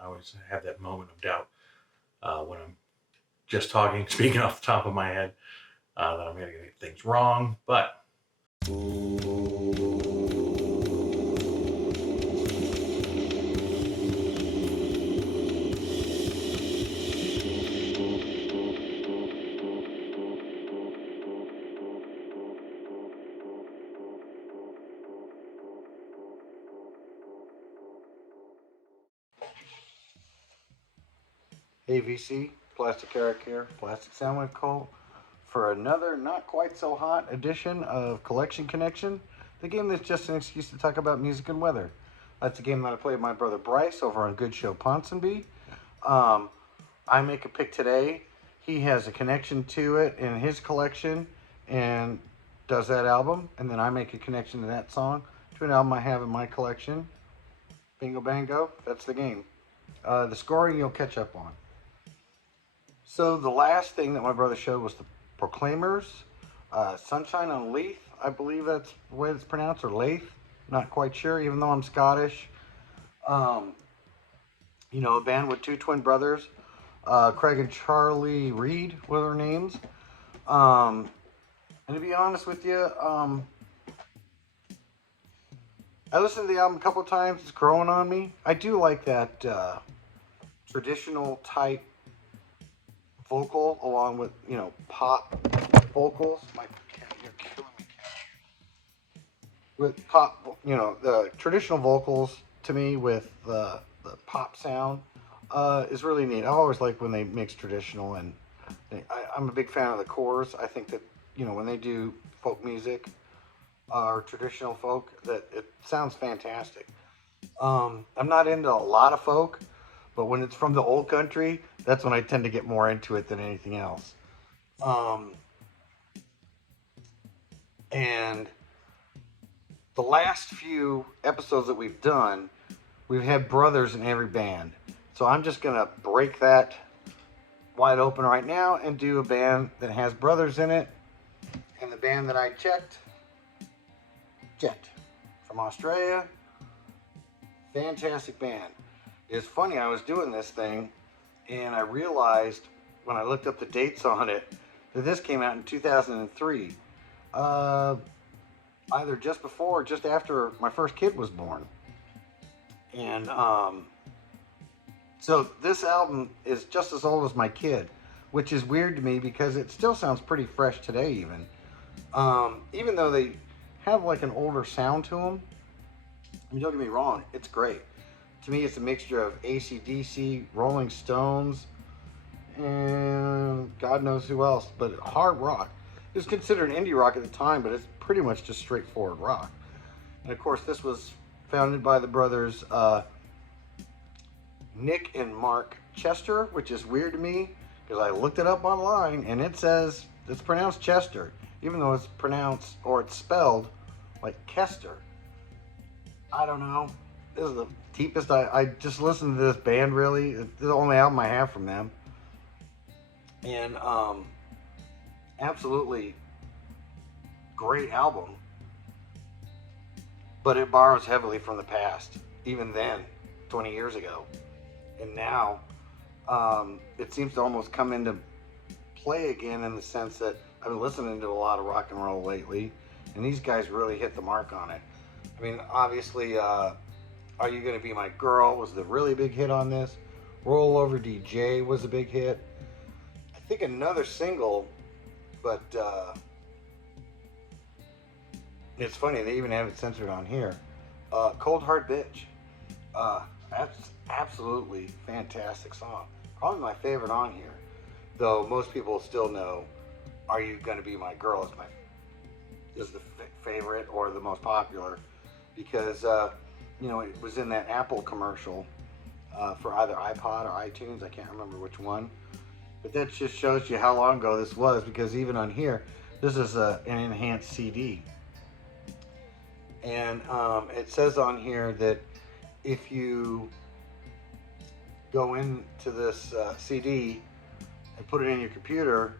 I always have that moment of doubt when I'm just talking, speaking off the top of my head, that I'm going to get things wrong. But Hey VC, Plastic Eric here, Plastic Soundwave Call, for another not quite so hot edition of Collection Connection, the game that's just an excuse to talk about music and weather. That's a game that I play with my brother Bryce over on Good Show Ponsonby. Um, I make a pick today. He has a connection to it in his collection and does that album, and then I make a connection to that song to an album I have in my collection. Bingo bango, that's the game. The scoring you'll catch up on. So the last thing that my brother showed was the Proclaimers, Sunshine on Leith. I believe that's the way it's pronounced, or Leith. Not quite sure, even though I'm Scottish. Um, a band with two twin brothers, Craig and Charlie Reed were their names. Um, and to be honest with you, I listened to the album a couple of times. It's growing on me. I do like that traditional type vocal along with pop vocals. My cat, you're killing me. With pop, the traditional vocals to me with the pop sound is really neat. I always like when they mix traditional and I'm a big fan of the chorus. I think that when they do folk music or traditional folk, that it sounds fantastic. I'm not into a lot of folk, but when it's from the old country, that's when I tend to get more into it than anything else. Um, and the last few episodes that we've done, we've had brothers in every band. So I'm just going to break that wide open right now and do a band that has brothers in it. And the band that I checked, Jet from Australia. Fantastic band. It's funny, I was doing this thing and I realized when I looked up the dates on it that this came out in 2003. Uh, Either just before or just after my first kid was born. And so this album is just as old as my kid, which is weird to me because it still sounds pretty fresh today, even though they have like an older sound to them. I mean, don't get me wrong, it's great. To me, it's a mixture of AC/DC, Rolling Stones, and God knows who else, but hard rock. It was considered indie rock at the time, but it's pretty much just straightforward rock. And of course, this was founded by the brothers Nick and Mark Chester, which is weird to me because I looked it up online and it says it's pronounced Chester, even though it's pronounced or it's spelled like Kester. I don't know. This is the deepest. I just listened to this band really. It's the only album I have from them. And absolutely great album, but it borrows heavily from the past, even then, 20 years ago. And now it seems to almost come into play again in the sense that I've been listening to a lot of rock and roll lately, and these guys really hit the mark on it. I mean, obviously, Are You Gonna Be My Girl was the really big hit on this. Roll Over DJ was a big hit. I think another single, but it's funny, they even have it censored on here. Cold Hard Bitch. That's absolutely fantastic song. Probably my favorite on here. Though most people still know Are You Gonna Be My Girl is the favorite or the most popular because it was in that Apple commercial for either iPod or iTunes. I can't remember which one. But that just shows you how long ago this was because even on here, this is an enhanced CD. And it says on here that if you go into this CD and put it in your computer,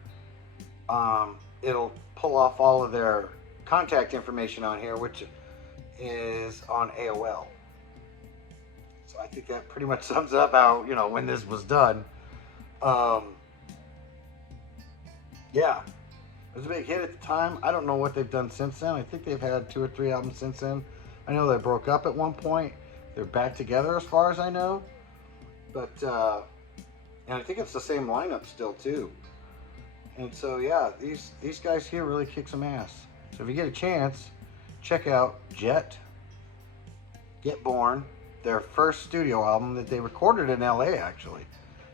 it'll pull off all of their contact information on here, which is on AOL. So I think that pretty much sums up how, when this was done. Um, yeah, it was a big hit at the time. I don't know what they've done since then. I think they've had 2 or 3 albums since then. I know they broke up at one point. They're back together as far as I know. But, and I think it's the same lineup still, too. And so, yeah, these guys here really kick some ass. So if you get a chance, check out Jet, Get Born, their first studio album that they recorded in LA, actually.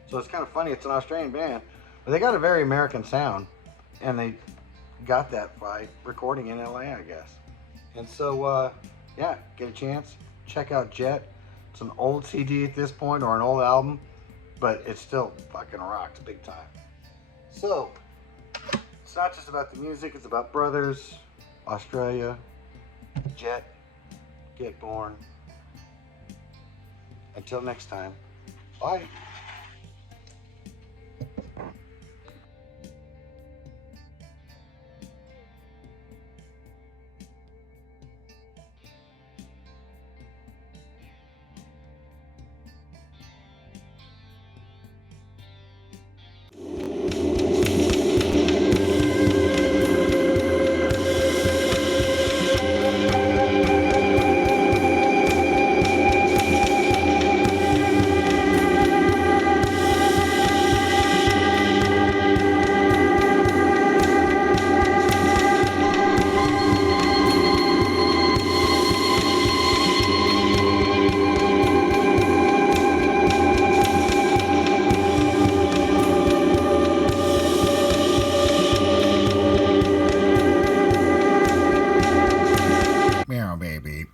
So it's kind of funny. It's an Australian band, but they got a very American sound, and they got that by recording in LA, I guess. And so, yeah, get a chance, check out Jet. It's an old CD at this point, or an old album, but it still fucking rocks big time. So, it's not just about the music, it's about brothers, Australia, Jet, Get Born. Until next time, bye. Meow, baby.